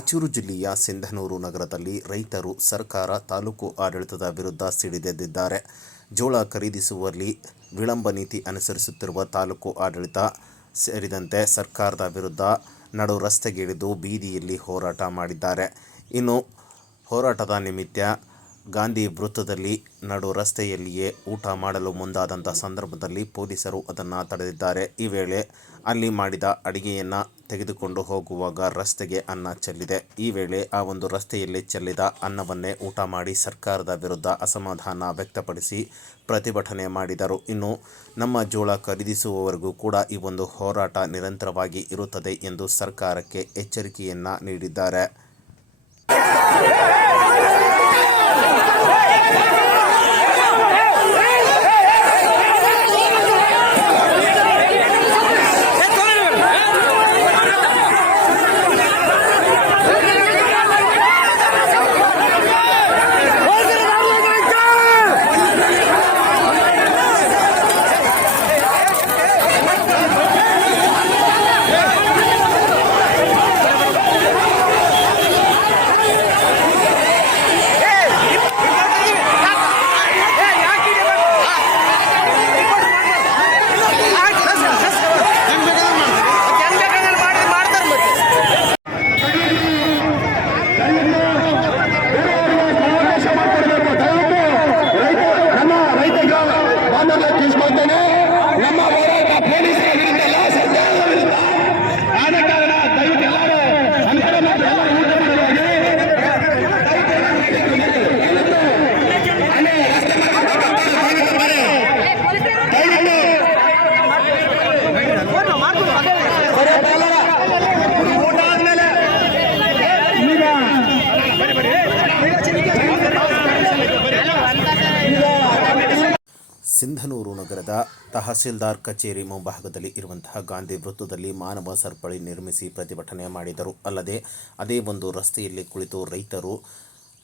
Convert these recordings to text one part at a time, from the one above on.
ರಾಯಚೂರು ಜಿಲ್ಲೆಯ ಸಿಂಧನೂರು ನಗರದಲ್ಲಿ ರೈತರು ಸರ್ಕಾರ ತಾಲೂಕು ಆಡಳಿತದ ವಿರುದ್ಧ ಸಿಡಿದೆದ್ದಿದ್ದಾರೆ. ಜೋಳ ಖರೀದಿಸುವಲ್ಲಿ ವಿಳಂಬ ನೀತಿ ಅನುಸರಿಸುತ್ತಿರುವ ತಾಲೂಕು ಆಡಳಿತ ಸೇರಿದಂತೆ ಸರ್ಕಾರದ ವಿರುದ್ಧ ನಡು ರಸ್ತೆಗಿಳಿದು ಬೀದಿಯಲ್ಲಿ ಹೋರಾಟ ಮಾಡಿದ್ದಾರೆ. ಇನ್ನು ಹೋರಾಟದ ನಿಮಿತ್ತ ಗಾಂಧಿ ವೃತ್ತದಲ್ಲಿ ನಡು ರಸ್ತೆಯಲ್ಲಿಯೇ ಊಟ ಮಾಡಲು ಮುಂದಾದಂಥ ಸಂದರ್ಭದಲ್ಲಿ ಪೊಲೀಸರು ಅದನ್ನು ತಡೆದಿದ್ದಾರೆ. ಈ ವೇಳೆ ಅಲ್ಲಿ ಮಾಡಿದ ಅಡಿಗೆಯನ್ನು ತೆಗೆದುಕೊಂಡು ಹೋಗುವಾಗ ರಸ್ತೆಗೆ ಅನ್ನ ಚೆಲ್ಲಿದೆ. ಈ ವೇಳೆ ಆ ಒಂದು ರಸ್ತೆಯಲ್ಲಿ ಚೆಲ್ಲಿದ ಅನ್ನವನ್ನೇ ಊಟ ಮಾಡಿ ಸರ್ಕಾರದ ವಿರುದ್ಧ ಅಸಮಾಧಾನ ವ್ಯಕ್ತಪಡಿಸಿ ಪ್ರತಿಭಟನೆ ಮಾಡಿದರು. ಇನ್ನು ನಮ್ಮ ಜೋಳ ಖರೀದಿಸುವವರೆಗೂ ಕೂಡ ಈ ಒಂದು ಹೋರಾಟ ನಿರಂತರವಾಗಿ ಇರುತ್ತದೆ ಎಂದು ಸರ್ಕಾರಕ್ಕೆ ಎಚ್ಚರಿಕೆಯನ್ನ ನೀಡಿದ್ದಾರೆ ನಮ್ಮ ರೈತರಿಗೆ ಬಾಂಧವ್ಯ ತಿಳಿಸ್ಕೊಳ್ತೇನೆ ನಮ್ಮ ಹೋರಾಟ ಪೊಲೀಸರ ವಿರುದ್ಧ ಅಲ್ಲ ಸರ್ಕಾರದ ವಿರುದ್ಧ ಆದ ಕಾರಣ ದಯವಿಟ್ಟು ಎಲ್ಲರೂ ಅನುಕೂಲ ಮಾಡಿ ಎಲ್ಲರೂ ಊಟ ಮಾಡುವಾಗ ಊಟ ಆದ್ಮೇಲೆ ಈಗ ಸಿಂಧನೂರು ನಗರದ ತಹಸೀಲ್ದಾರ್ ಕಚೇರಿ ಮುಂಭಾಗದಲ್ಲಿ ಇರುವಂತಹ ಗಾಂಧಿ ವೃತ್ತದಲ್ಲಿ ಮಾನವ ಸರಪಳಿ ನಿರ್ಮಿಸಿ ಪ್ರತಿಭಟನೆ ಮಾಡಿದರು. ಅಲ್ಲದೆ ಅದೇ ಒಂದು ರಸ್ತೆಯಲ್ಲಿ ಕುಳಿತು ರೈತರು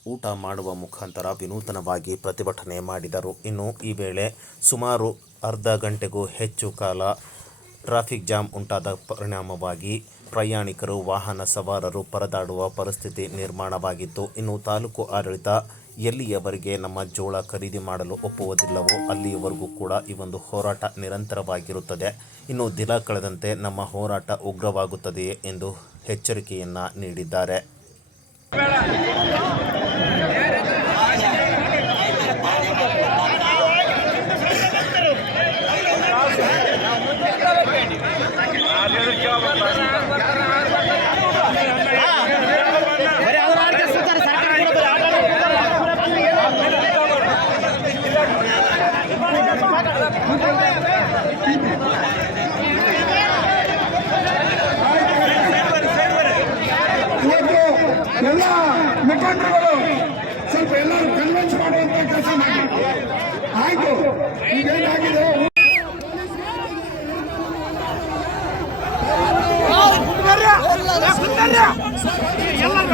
ಊಟ ಮಾಡುವ ಮುಖಾಂತರ ವಿನೂತನವಾಗಿ ಪ್ರತಿಭಟನೆ ಮಾಡಿದರು. ಇನ್ನು ಈ ವೇಳೆ ಸುಮಾರು ಅರ್ಧ ಗಂಟೆಗೂ ಹೆಚ್ಚು ಕಾಲ ಟ್ರಾಫಿಕ್ ಜಾಮ್ ಉಂಟಾದ ಪರಿಣಾಮವಾಗಿ ಪ್ರಯಾಣಿಕರು ವಾಹನ ಸವಾರರು ಪರದಾಡುವ ಪರಿಸ್ಥಿತಿ ನಿರ್ಮಾಣವಾಗಿತ್ತು. ಇನ್ನು ತಾಲೂಕು ಆಡಳಿತ ಎಲ್ಲಿಯವರೆಗೆ ನಮ್ಮ ಜೋಳ ಖರೀದಿ ಮಾಡಲು ಒಪ್ಪುವುದಿಲ್ಲವೋ ಅಲ್ಲಿಯವರೆಗೂ ಕೂಡ ಈ ಒಂದು ಹೋರಾಟ ನಿರಂತರವಾಗಿರುತ್ತದೆ. ಇನ್ನು ದಿನ ಕಳೆದಂತೆ ನಮ್ಮ ಹೋರಾಟ ಉಗ್ರವಾಗುತ್ತದೆಯೇ ಎಂದು ಎಚ್ಚರಿಕೆಯನ್ನು ನೀಡಿದ್ದಾರೆ. ಮುಖಂಡರುಗಳು ಸ್ವಲ್ಪ ಎಲ್ಲರೂ ಕನ್ವಿನ್ಸ್ ಮಾಡುವಂತ ಕೆಲಸ ಮಾಡಿ. ಆಯ್ತು ಈಗೇನಾಗಿದೆ ಪೊಲೀಸರ